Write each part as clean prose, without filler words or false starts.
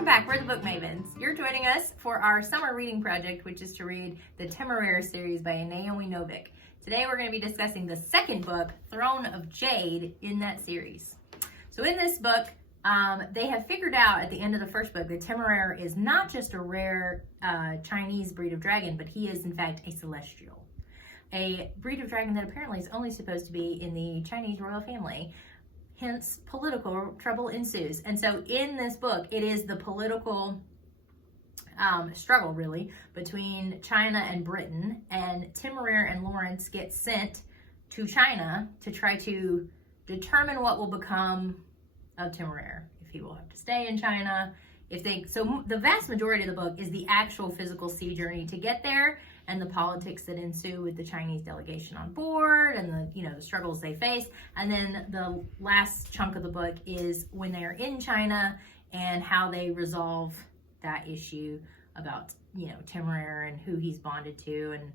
Welcome back. We're the Book Mavens. You're joining us for our summer reading project, which is to read the Temeraire series by Naomi Novik. Today we're going to be discussing the second book, Throne of Jade, in that series. So in this book, they have figured out at the end of the first book that Temeraire is not just a rare Chinese breed of dragon, but he is in fact a celestial. A breed of dragon that apparently is only supposed to be in the Chinese royal family. Hence, political trouble ensues. And so in this book, it is the political struggle, really, between China and Britain. And Temeraire and Lawrence get sent to China to try to determine what will become of Temeraire. If he will have to stay in China. So the vast majority of the book is the actual physical sea journey to get there, and the politics that ensue with the Chinese delegation on board, and the struggles they face. And then the last chunk of the book is when they're in China and how they resolve that issue about Temeraire and who he's bonded to, and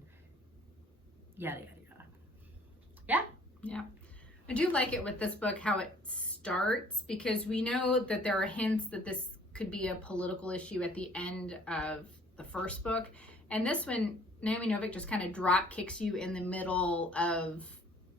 yada yada yada. Yeah. I do like it with this book how it starts, because we know that there are hints that this could be a political issue at the end of the first book. And this one, Naomi Novik just kind of drop kicks you in the middle of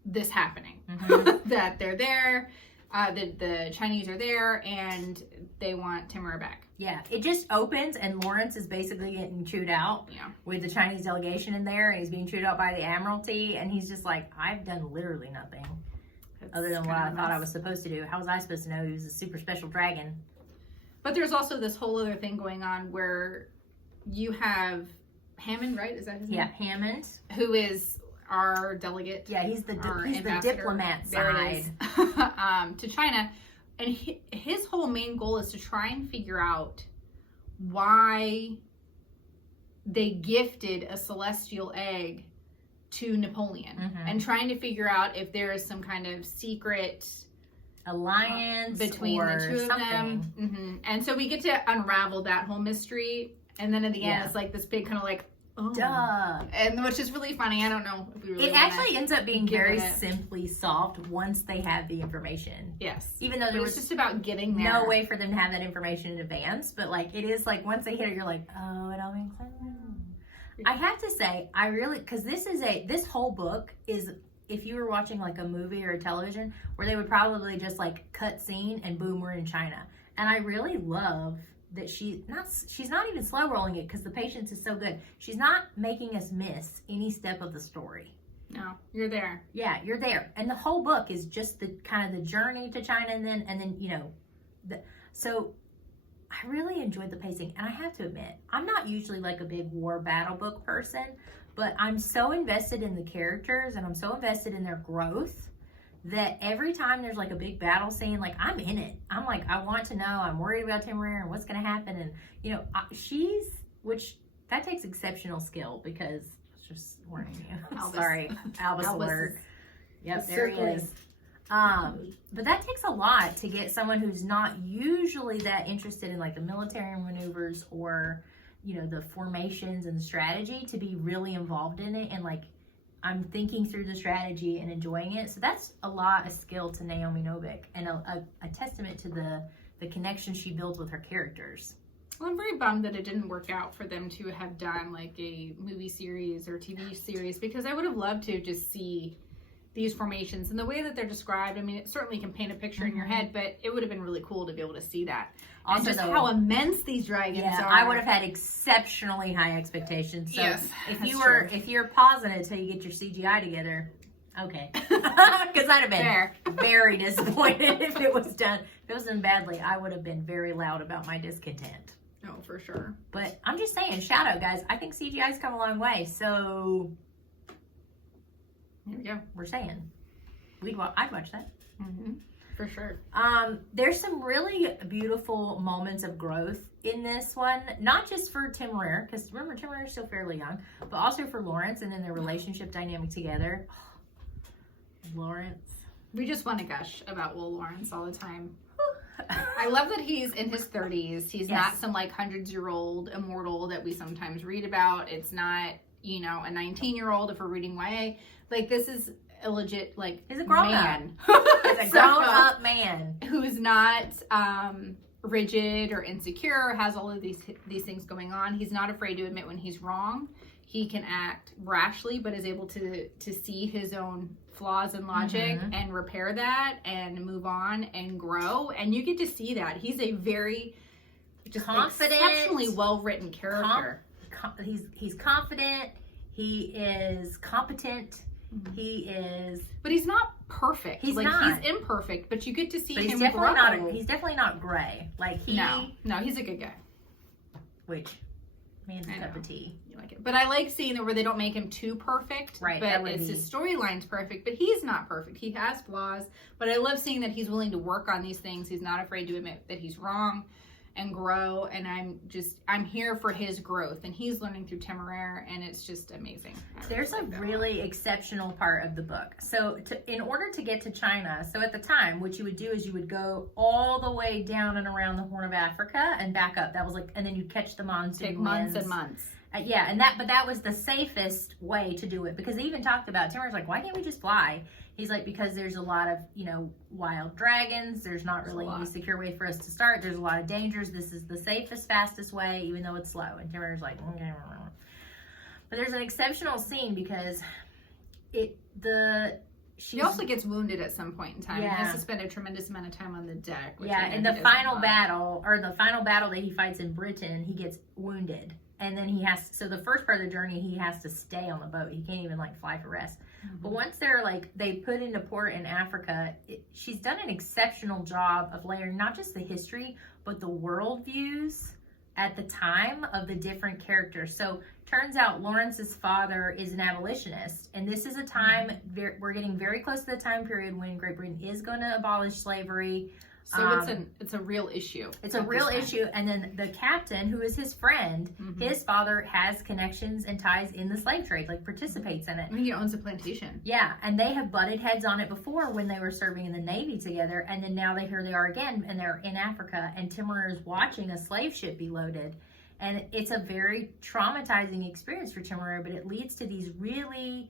this happening. Mm-hmm. That they're there, the Chinese are there, and they want Temeraire back. Yeah, it just opens and Lawrence is basically getting chewed out with the Chinese delegation in there, and he's being chewed out by the Admiralty, and he's just like, I've done literally nothing other than what I thought I was supposed to do. How was I supposed to know he was a super special dragon? But there's also this whole other thing going on where you have Hammond, right? Is that his name? Yeah, Hammond. Who is our delegate. Yeah, he's the diplomat there side. It is. To China. And his whole main goal is to try and figure out why they gifted a celestial egg to Napoleon. Mm-hmm. And trying to figure out if there is some kind of secret alliance between the two of them. Mm-hmm. And so we get to unravel that whole mystery. And then at the end, it's like this big kind of like, oh. Duh. And which is really funny. I don't know if we really It actually ends up being very simply solved once they have the information. Yes. Even though there was just about getting there. No way for them to have that information in advance. But like, it is like, once they hit it, you're like, oh, it all makes sense. I have to say, because this whole book is, if you were watching like a movie or a television, where they would probably just like cut scene and boom, we're in China. And I really love that she's not even slow rolling it, because the patience is so good. She's not making us miss any step of the story. No, you're there. Yeah, you're there. And the whole book is just the kind of the journey to China, and then so I really enjoyed the pacing. And I have to admit, I'm not usually like a big war battle book person, but I'm so invested in the characters and I'm so invested in their growth that every time there's like a big battle scene, like I'm in it. I'm like, I want to know. I'm worried about Temeraire and what's going to happen. And which that takes exceptional skill, because it's just warning you. Sorry, Albus alert. Yep, there he is. But that takes a lot to get someone who's not usually that interested in like the military maneuvers or, the formations and strategy, to be really involved in it, and like, I'm thinking through the strategy and enjoying it. So that's a lot of skill to Naomi Novik, and a testament to the connection she builds with her characters. Well, I'm very bummed that it didn't work out for them to have done like a movie series or TV series, because I would have loved to just see these formations and the way that they're described. I mean, it certainly can paint a picture in your head, but it would have been really cool to be able to see that. Also, and just how immense these dragons are. I would have had exceptionally high expectations. So yes, if you're pausing it until you get your CGI together, okay. Because I'd have been very disappointed if it was done. If it was done badly, I would have been very loud about my discontent. Oh, for sure. But I'm just saying, shout out, guys. I think CGI's come a long way. So here we go. We're saying I'd watch that. Mm-hmm. For sure. There's some really beautiful moments of growth in this one, not just for Temeraire, because remember, Temeraire is still fairly young, but also for Lawrence, and then their relationship dynamic together. Lawrence. We just want to gush about Will Lawrence all the time. I love that he's in his 30s. He's not some like hundreds-year-old immortal that we sometimes read about. It's not, a 19-year-old if we're reading YA. Like, this is a legit, like, he's a grown man. He's a grown-up man. Who's not rigid or insecure, has all of these things going on. He's not afraid to admit when he's wrong. He can act rashly, but is able to see his own flaws and logic and repair that and move on and grow. And you get to see that. He's a very just confident, exceptionally well-written character. He's confident. He is competent. He is, but he's not perfect. He's not. He's imperfect, but you get to see but him definitely grow. He's definitely not gray. Like no, he's a good guy. Which man's a cup of tea. You like it, but I like seeing it where they don't make him too perfect. Right, but his storyline's perfect. But he's not perfect. He has flaws. But I love seeing that he's willing to work on these things. He's not afraid to admit that he's wrong and grow, and I'm here for his growth, and he's learning through Temeraire, and it's just amazing. There's a really exceptional part of the book. So in order to get to China, so at the time, what you would do is you would go all the way down and around the Horn of Africa and back up. That was like, and then you'd catch the monsoon Take winds. months and months. Yeah, but that was the safest way to do it, because they even talked about, Temeraire's like, why can't we just fly? He's like, because there's a lot of, wild dragons. There's not really any secure way for us to start. There's a lot of dangers. This is the safest, fastest way, even though it's slow. And Temeraire's like, okay. But there's an exceptional scene because she also gets wounded at some point in time. Yeah. He has to spend a tremendous amount of time on the deck. In the final battle that he fights in Britain, he gets wounded. And then so the first part of the journey, he has to stay on the boat. He can't even fly for rest. But once they put into port in Africa, she's done an exceptional job of layering not just the history, but the world views at the time of the different characters. So turns out Lawrence's father is an abolitionist. And this is a time, we're getting very close to the time period when Great Britain is going to abolish slavery. So it's a real issue. It's a real issue. And then the captain, who is his friend, his father has connections and ties in the slave trade, participates in it. I mean, he owns a plantation. Yeah, and they have butted heads on it before when they were serving in the Navy together. And then now here they are again, and they're in Africa. And Temeraire is watching a slave ship be loaded. And it's a very traumatizing experience for Temeraire, but it leads to these really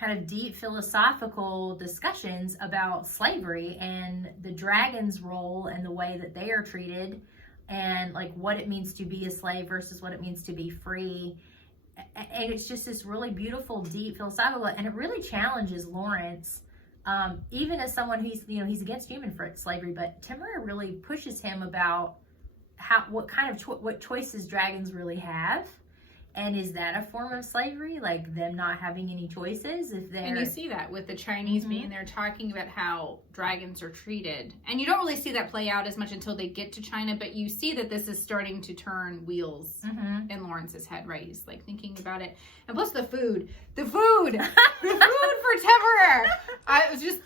kind of deep philosophical discussions about slavery and the dragon's role and the way that they are treated, and what it means to be a slave versus what it means to be free. And it's just this really beautiful, deep philosophical, and it really challenges Lawrence, even as someone who's, he's against human slavery, but Temeraire really pushes him about what choices dragons really have. And is that a form of slavery? Them not having any choices? And you see that with the Chinese being there talking about how dragons are treated. And you don't really see that play out as much until they get to China, but you see that this is starting to turn wheels in Lawrence's head, right? He's thinking about it. And plus the food. The food for Temeraire.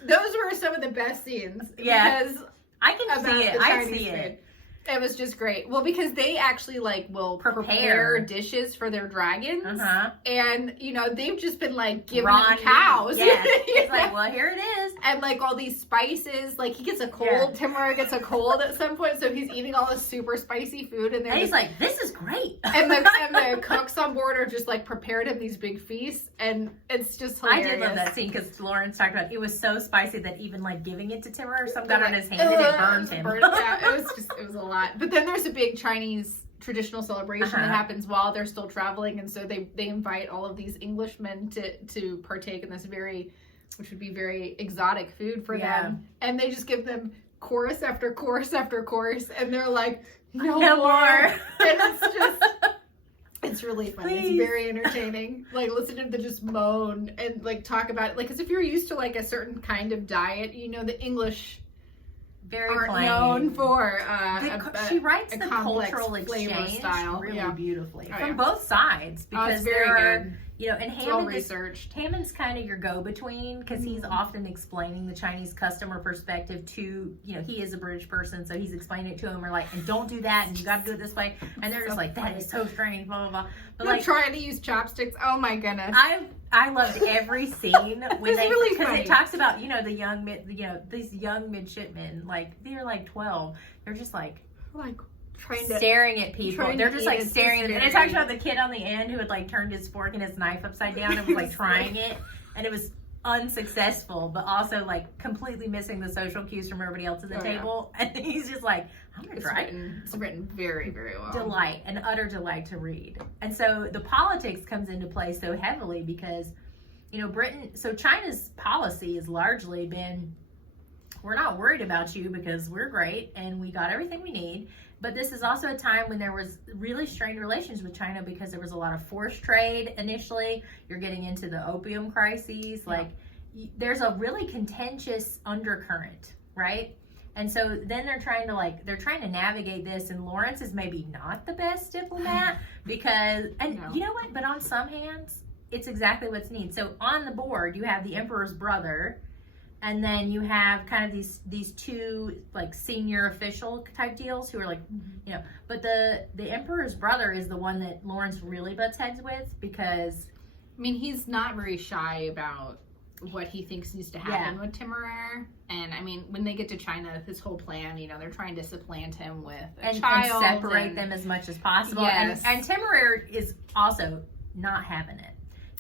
Those were some of the best scenes. Yeah. Because I can see it. I see it. It was just great. Well, because they actually will prepare dishes for their dragons, and they've just been giving them cows. Yeah, it's well, here it is, and all these spices. He gets a cold. Temeraire gets a cold at some point, so he's eating all this super spicy food, and he's like, "This is great." And the cooks on board are just prepared him these big feasts, and it's just hilarious. I did love that scene because Lawrence talked about it was so spicy that even giving it to Temeraire, some got on his hand and it burned him. Yeah, it was a lot. But then there's a big Chinese traditional celebration that happens while they're still traveling, and so they invite all of these Englishmen to partake in this which would be very exotic food for them, and they just give them course after course after course, and they're like, no more. And it's really funny. Please. It's very entertaining. Listen to them just moan and talk about it, because if you're used to a certain kind of diet, the English aren't known for she writes a the complex cultural exchange style really beautifully from both sides, because very good. And Hammond's kind of your go-between, because he's often explaining the Chinese customer perspective to, he is a British person, so he's explaining it to them, or and don't do that, and you got to do it this way, and they're just that is so strange, blah blah blah. But they're trying to use chopsticks. Oh my goodness! I loved every scene when because it talks about these young midshipmen, they're 12, they're just staring at people. They're just staring at it. And it talks about the kid on the end who had turned his fork and his knife upside down and was trying it, and it was unsuccessful, but also like completely missing the social cues from everybody else at the table. And he's just like, I'm gonna try. It's written very, very well. Delight, an utter delight to read. And so the politics comes into play so heavily because, China's policy has largely been, we're not worried about you because we're great and we got everything we need. But this is also a time when there was really strained relations with China because there was a lot of forced trade initially. You're getting into the opium crises. There's a really contentious undercurrent, right? And so then they're trying to navigate this, and Lawrence is maybe not the best diplomat because, you know what? But on some hands, it's exactly what's needed. So on the board, you have the emperor's brother, and then you have kind of these two like senior official type deals who are like, but the emperor's brother is the one that Lawrence really butts heads with because, he's not very shy about what he thinks needs to happen with Temeraire. And when they get to China, this whole plan, they're trying to supplant him with a child. And separate them as much as possible. Yes. And Temeraire is also not having it.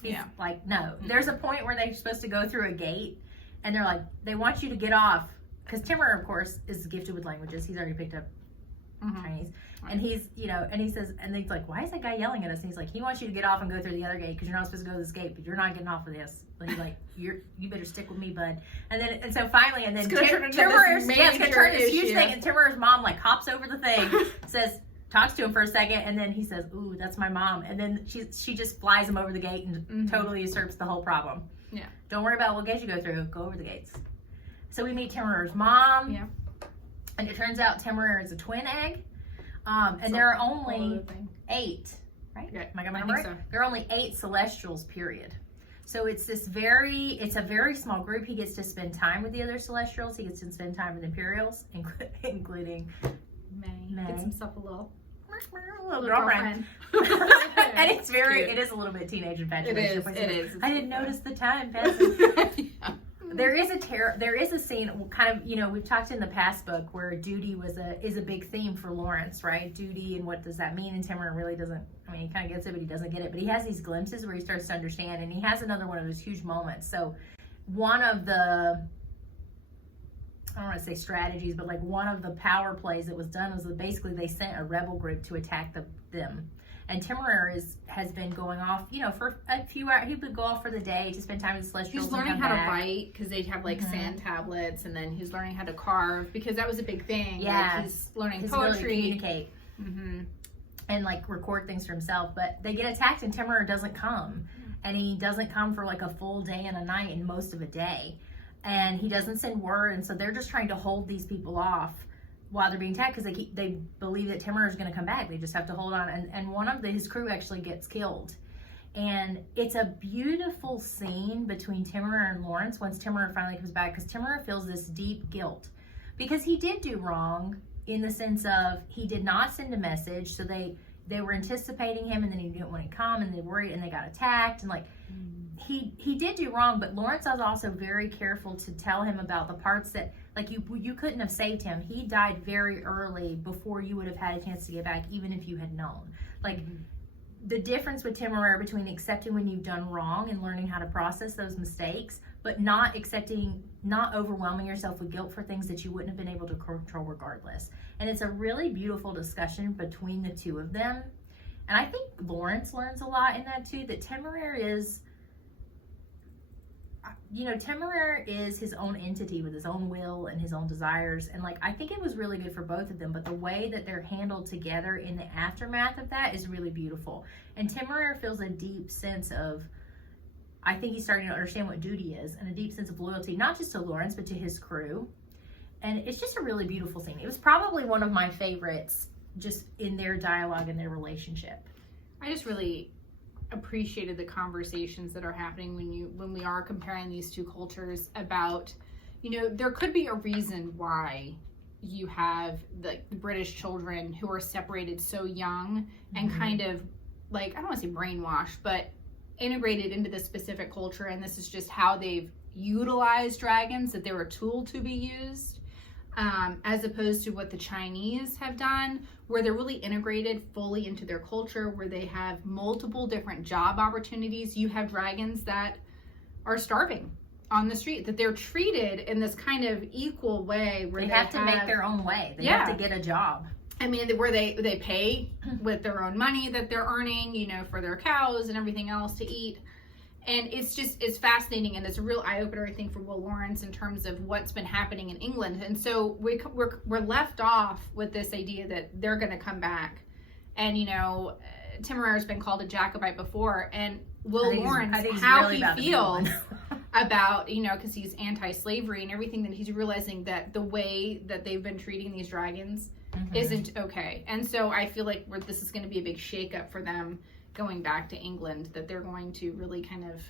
He's like, no. There's a point where they're supposed to go through a gate, and they're like, they want you to get off. Because Temeraire, of course, is gifted with languages. He's already picked up Chinese. And he's, and he says, and he's like, why is that guy yelling at us? And he's like, he wants you to get off and go through the other gate because you're not supposed to go to this gate, but you're not getting off of this. But he's like, you better stick with me, bud. And so finally, and then Temeraire's it's gonna turn this huge thing, and Temeraire's mom like hops over the thing, talks to him for a second, and then he says, ooh, that's my mom. And then she just flies him over the gate and totally usurps the whole problem. Yeah. Don't worry about what gate you go through. Go over the gates. So we meet Temeraire's mom. Yeah. And it turns out Temeraire is a twin egg. And there are only 8, right? Yeah, Am I getting my number right? so. There are only 8 Celestials, period. So it's a very small group. He gets to spend time with the other Celestials. He gets to spend time with Imperials, including May. Gets himself a little girlfriend. And it's it is a little bit teenage infatuation. It is. I didn't notice the time passing. There is a scene, kind of, we've talked in the past book where duty is a big theme for Lawrence, right? Duty, and what does that mean? And Temeraire really doesn't, he kind of gets it, but he doesn't get it. But he has these glimpses where he starts to understand, and he has another one of those huge moments. So one of the, I don't want to say strategies, but like one of the power plays that was done was that basically they sent a rebel group to attack them. And Temeraire has been going off, for a few hours. He would go off for the day to spend time with the Celestials. He's learning how to write because they have sand tablets, and then he's learning how to carve because that was a big thing. Yeah, he's learning his poetry, ability to communicate, and record things for himself. But they get attacked, and Temeraire doesn't come, and he doesn't come for a full day and a night and most of a day, and he doesn't send word, and so they're just trying to hold these people off while they're being attacked because they believe that Temeraire is going to come back. They just have to hold on. And one of his crew actually gets killed. And it's a beautiful scene between Temeraire and Lawrence once Temeraire finally comes back, because Temeraire feels this deep guilt because he did do wrong in the sense of he did not send a message. So they were anticipating him, and then he didn't want to come, and they worried, and they got attacked, and he did do wrong. But Lawrence was also very careful to tell him about the parts that you couldn't have saved him. He died very early before you would have had a chance to get back, even if you had known. The difference with Temeraire between accepting when you've done wrong and learning how to process those mistakes, but not overwhelming yourself with guilt for things that you wouldn't have been able to control regardless. And it's a really beautiful discussion between the two of them. And I think Lawrence learns a lot in that too, that Temeraire is his own entity with his own will and his own desires. And I think it was really good for both of them, but the way that they're handled together in the aftermath of that is really beautiful. And Temeraire feels a deep sense of, I think he's starting to understand what duty is, and a deep sense of loyalty, not just to Lawrence, but to his crew. And it's just a really beautiful scene. It was probably one of my favorites just in their dialogue and their relationship. I just really appreciated the conversations that are happening when we are comparing these two cultures about, there could be a reason why you have the British children who are separated so young and kind of I don't want to say brainwashed, but integrated into this specific culture, and this is just how they've utilized dragons, that they're a tool to be used, as opposed to what the Chinese have done, where they're really integrated fully into their culture, where they have multiple different job opportunities. You have dragons that are starving on the street, that they're treated in this kind of equal way where they have to make their own way. They have to get a job. I mean, where they pay with their own money that they're earning, you know, for their cows and everything else to eat. And it's fascinating, and it's a real eye-opener, I think, for Will Lawrence in terms of what's been happening in England. And so we're left off with this idea that they're going to come back. And, you know, Temeraire's been called a Jacobite before, and Will Lawrence, how really he feels about, you know, because he's anti-slavery and everything, that he's realizing that the way that they've been treating these dragons isn't okay. And so I feel like this is going to be a big shakeup for them going back to England, that they're going to really kind of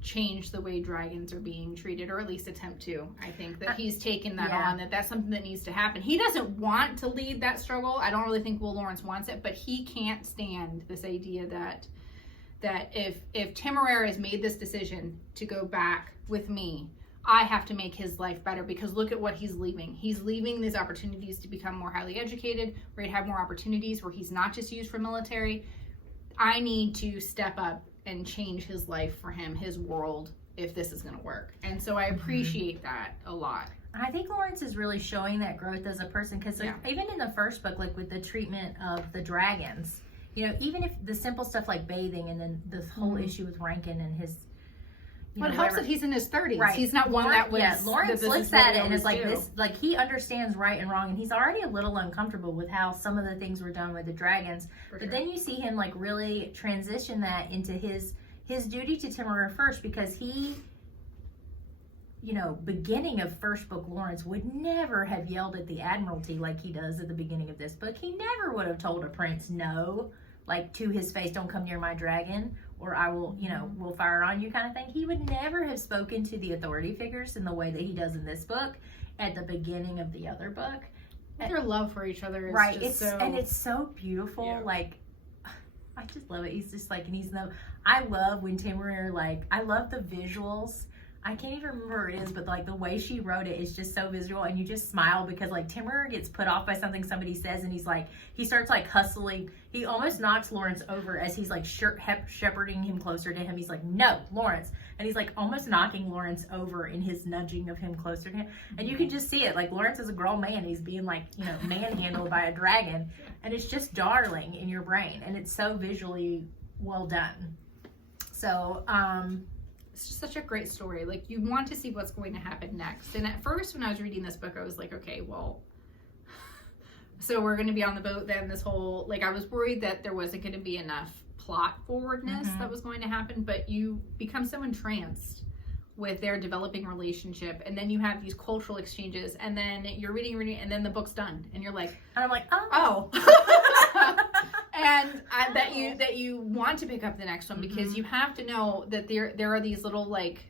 change the way dragons are being treated, or at least attempt to. I think that he's taken that on, that's something that needs to happen. He doesn't want to lead that struggle. I don't really think Will Lawrence wants it, but he can't stand this idea that if Temeraire has made this decision to go back with me, I have to make his life better, because look at what he's leaving. He's leaving these opportunities to become more highly educated, where he'd have more opportunities, where he's not just used for military. I need to step up and change his life for him, his world, if this is going to work. And so I appreciate that a lot. I think Lawrence is really showing that growth as a person, because even in the first book, like with the treatment of the dragons, you know, even if the simple stuff like bathing, and then this whole issue with Rankin and his, well, it helps that he's in his 30s. Right. He's not one that was. Yeah, Lawrence looks at it and is like, this, like, he understands right and wrong, and he's already a little uncomfortable with how some of the things were done with the dragons. But then you see him like really transition that into his duty to Temeraire first, because he, you know, beginning of first book Lawrence would never have yelled at the Admiralty like he does at the beginning of this book. He never would have told a prince no, like to his face, don't come near my dragon, or I will, you know, will fire on you, kind of thing. He would never have spoken to the authority figures in the way that he does in this book at the beginning of the other book. Their love for each other is just and it's so beautiful. Yeah. Like, I just love it. He's just like, and I love when Temeraire, like, I love the visuals. I can't even remember what it is, but like the way she wrote it is just so visual, and you just smile, because like Temeraire gets put off by something somebody says, and he starts like hustling. He almost knocks Lawrence over as he's like shepherding him closer to him. He's like, no, Lawrence. And he's like almost knocking Lawrence over in his nudging of him closer to him. And you can just see it. Like, Lawrence is a grown man. He's being like, you know, manhandled by a dragon. And it's just darling in your brain. And it's so visually well done. So, it's just such a great story. Like, you want to see what's going to happen next. And at first, when I was reading this book, I was like, okay, well, so we're going to be on the boat then, this whole, like, I was worried that there wasn't going to be enough plot forwardness that was going to happen, but you become so entranced with their developing relationship, and then you have these cultural exchanges, and then you're reading, and then the book's done, and you're like, and I'm like, and that you want to pick up the next one, because you have to know that there are these little like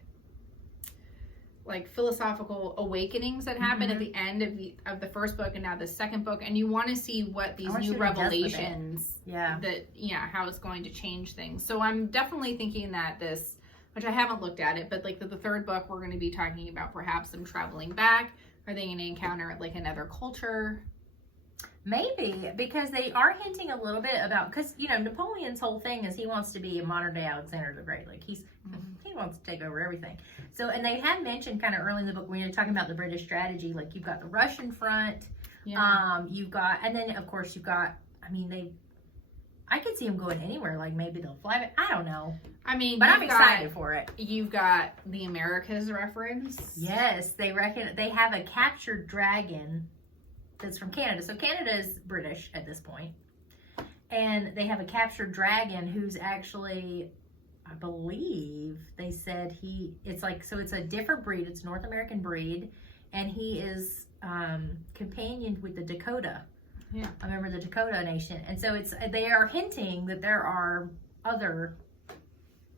philosophical awakenings that happen at the end of the first book and now the second book, and you want to see what these new revelations how it's going to change things. So I'm definitely thinking that this, which I haven't looked at it, but like the third book, we're going to be talking about perhaps them traveling back. Are they going to encounter like another culture? Maybe, because they are hinting a little bit about, because, you know, Napoleon's whole thing is he wants to be a modern day Alexander the Great. Like, he wants to take over everything. So, and they had mentioned kind of early in the book when you're talking about the British strategy, like, you've got the Russian front, you've got, and then of course you've got, I mean, I could see them going anywhere. Like, maybe they'll fly back. I don't know. I mean, but I'm excited for it. You've got the Americas reference. Yes, they have a captured dragon that's from Canada. So Canada is British at this point. And they have a captured dragon who's actually, I believe they said it's a different breed. It's a North American breed. And he is companioned with the Dakota. Yeah. I remember the Dakota Nation. And so they are hinting that there are other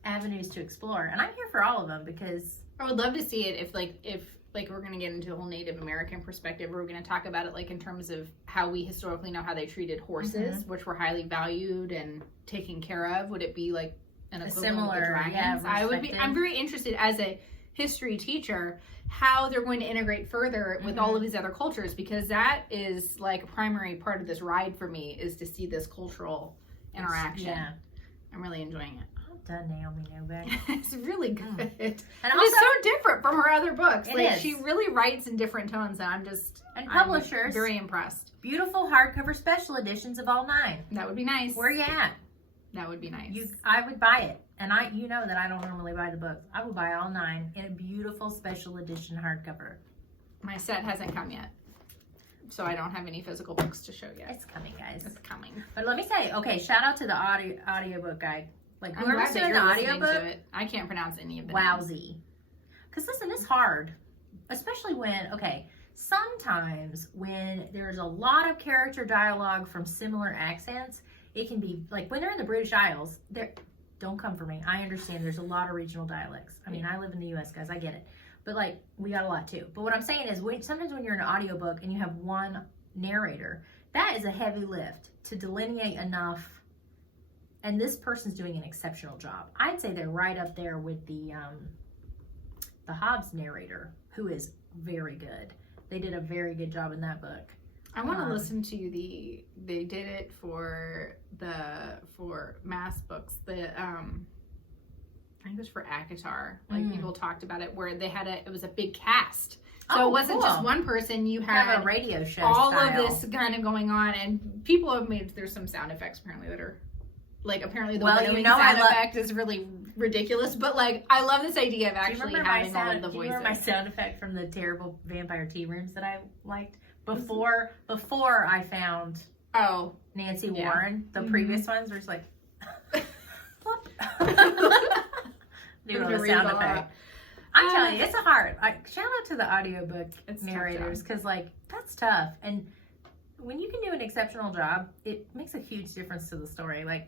avenues to explore. And I'm here for all of them, because I would love to see it if we're going to get into a whole Native American perspective, or we're going to talk about it like in terms of how we historically know how they treated horses, which were highly valued and taken care of. Would it be like an equivalent with the dragons? I'm very interested as a history teacher how they're going to integrate further with all of these other cultures, because that is like a primary part of this ride for me, is to see this cultural interaction. Yeah. I'm really enjoying it. done, Naomi Novik. It's really good. And It's also, so different from her other books. It Like is. she really writes in different tones, and and I'm publishers, very impressed. beautiful hardcover special editions of all 9. That would be nice. Where you at? That would be nice. I would buy it. And you know that I don't normally buy the books. I would buy all 9 in a beautiful special edition hardcover. My set hasn't come yet, so I don't have any physical books to show yet. It's coming, guys. It's coming. But let me say, okay, shout out to the audiobook guy. Like, I'm whoever's glad that doing you're the listening audiobook, to it. I can't pronounce any of the names. wowsy. Because listen, it's hard. Especially when, okay, sometimes when there's a lot of character dialogue from similar accents, it can be, like, when they're in the British Isles, don't come for me. I understand there's a lot of regional dialects. I mean, I live in the U.S., guys. I get it. But, like, we got a lot, too. But what I'm saying is, sometimes when you're in an audiobook and you have one narrator, that is a heavy lift to delineate enough. And this person's doing an exceptional job. I'd say they're right up there with the Hobbs narrator, who is very good. They did a very good job in that book. I want to listen to they did it for mass books. I think it was for ACOTAR. Like people talked about it where they had it was a big cast. So it wasn't just one person. You had a radio show all style. of this kind of going on, and people have made there's some sound effects apparently that are like apparently the winnowing sound effect is really ridiculous. But like I love this idea of actually having all of the voices. Do you remember my sound effect from the terrible vampire tea rooms that I liked before I found Nancy Warren? The previous ones were just like do a sound effect. I'm telling you, it's a hard. Shout out to the audiobook narrators because, like, that's tough. And when you can do an exceptional job, it makes a huge difference to the story. Like,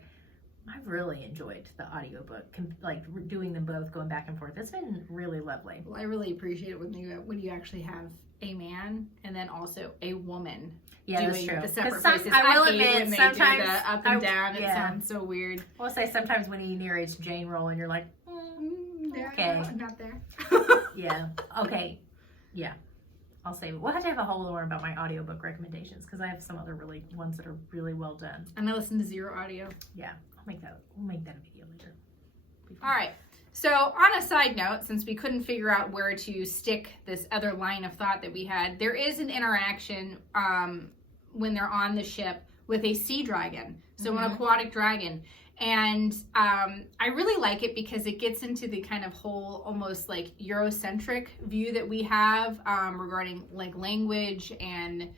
I've really enjoyed the audiobook, like doing them both, going back and forth. It's been really lovely. Well, I really appreciate it when you actually have a man and then also a woman. Yeah, doing that's true. The separate I voices. will hate admit, when they sometimes do the up and down. It sounds so weird. I'll say sometimes when he narrates Jane role, and you're like, okay, I'm not there. Yeah. Okay. Yeah. I'll say we'll have to have a whole one about my audiobook recommendations because I have some other really ones that are really well done. And I listen to zero audio. Yeah, we'll make that a video later. All right. So on a side note, since we couldn't figure out where to stick this other line of thought that we had, there is an interaction when they're on the ship with a sea dragon, so an aquatic dragon. And I really like it because it gets into the kind of whole almost like Eurocentric view that we have regarding like language and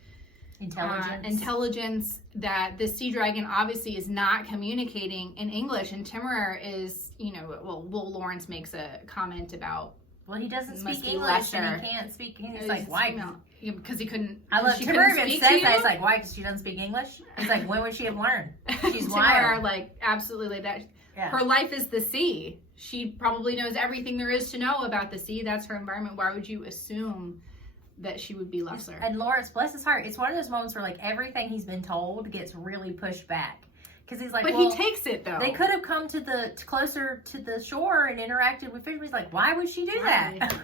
intelligence, that the sea dragon obviously is not communicating in English, and Temeraire is, Will Lawrence makes a comment about, well, he doesn't speak English and he can't speak English. He's like, why? Because he couldn't. I love Temeraire even says that. It's like, why? Because she doesn't speak English? He's like, when would she have learned? She's wild. Like, absolutely like that. Yeah. Her life is the sea. She probably knows everything there is to know about the sea. That's her environment. Why would you assume that she would be lesser? And Lawrence, bless his heart, it's one of those moments where like everything he's been told gets really pushed back. Because he's like, but he takes it though. They could have come to closer to the shore and interacted with fishermen. He's like, why would she do that?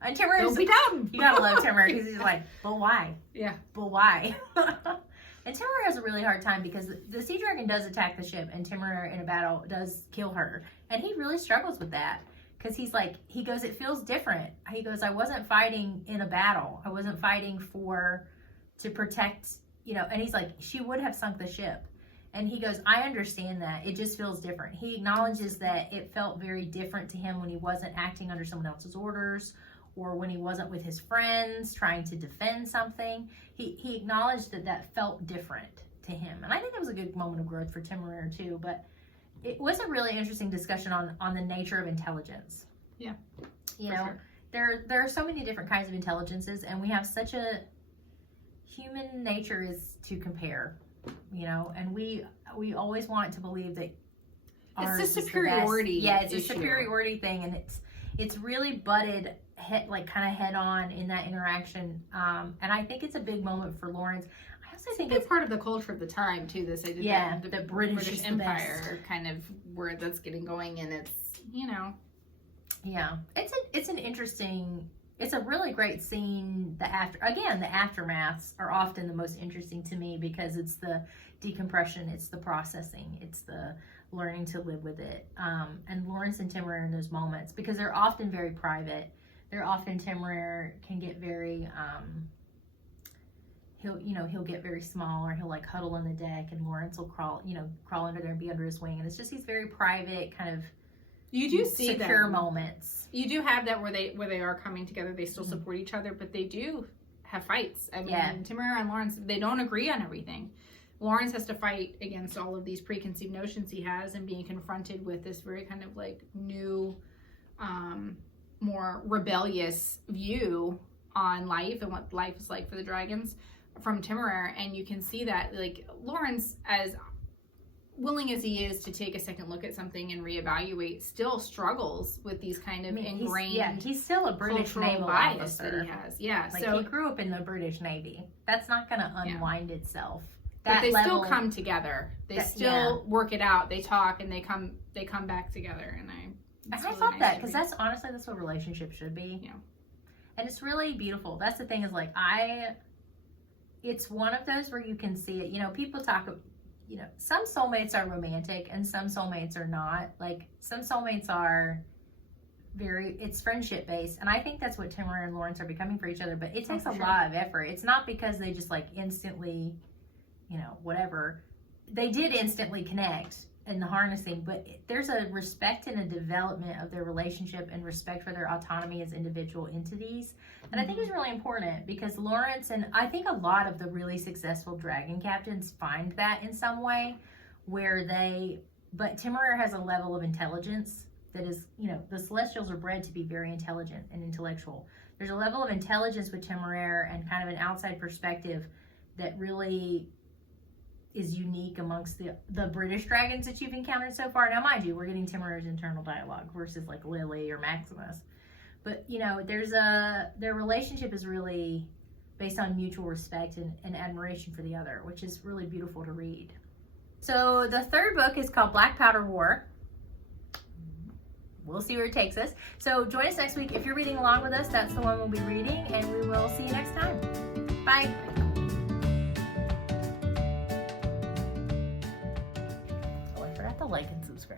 And Temeraire, don't be dumb. You gotta love Temeraire because he's like, but why? Yeah. But why? And Temeraire has a really hard time because the sea dragon does attack the ship, and Temeraire in a battle does kill her, and he really struggles with that because he goes, it feels different. He goes, I wasn't fighting in a battle. I wasn't fighting to protect, and he's like, she would have sunk the ship. And he goes, I understand that. It just feels different. He acknowledges that it felt very different to him when he wasn't acting under someone else's orders or when he wasn't with his friends trying to defend something. He acknowledged that felt different to him. And I think that was a good moment of growth for Temeraire too. But it was a really interesting discussion on the nature of intelligence. Yeah. Sure. There are so many different kinds of intelligences, and we have such a human nature is to compare. And we always want to believe that ours it's a superiority. It's a superiority thing, and it's really butted kind of head on in that interaction. And I think it's a big moment for Lawrence. I also think it's part of the culture of the time too. This idea, the British Empire kind of where that's getting going, and it's yeah, it's an interesting. It's a really great scene. The aftermaths are often the most interesting to me because it's the decompression, it's the processing, it's the learning to live with it. And Lawrence and Temeraire in those moments, because they're often very private. Temeraire can get very, he'll get very small, or he'll like huddle on the deck, and Lawrence will crawl under there and be under his wing. And it's just these very private kind of you do see secure moments. You do have that where they are coming together. They still support each other, but they do have fights. I mean, Temeraire and Lawrence, they don't agree on everything. Lawrence has to fight against all of these preconceived notions he has, and being confronted with this very kind of like new, more rebellious view on life and what life is like for the dragons from Temeraire. And you can see that like Lawrence, as willing as he is to take a second look at something and reevaluate, still struggles with these kind of ingrained he's still a British naval bias officer that he has. Yeah, like so he grew up in the British Navy. That's not going to unwind itself. But they still come together. They still work it out. They talk and they come back together. And I thought that, because that's honestly, that's what relationships should be. Yeah. And it's really beautiful. That's the thing, is like, it's one of those where you can see it. People talk, some soulmates are romantic and some soulmates are not. Like, some soulmates are it's friendship based. And I think that's what Temeraire and Lawrence are becoming for each other. But it takes a lot of effort. It's not because they just like instantly, whatever. They did instantly connect in the harnessing, but there's a respect and a development of their relationship and respect for their autonomy as individual entities. And I think it's really important, because Lawrence, and I think a lot of the really successful dragon captains find that in some way, but Temeraire has a level of intelligence that is, the Celestials are bred to be very intelligent and intellectual. There's a level of intelligence with Temeraire and kind of an outside perspective that really is unique amongst the British dragons that you've encountered so far. Now, mind you, we're getting Temeraire's internal dialogue versus like Lily or Maximus. But, their relationship is really based on mutual respect and admiration for the other, which is really beautiful to read. So the third book is called Black Powder War. We'll see where it takes us. So join us next week. If you're reading along with us, that's the one we'll be reading, and we will see you next time. Bye. Oh, I forgot to like and subscribe.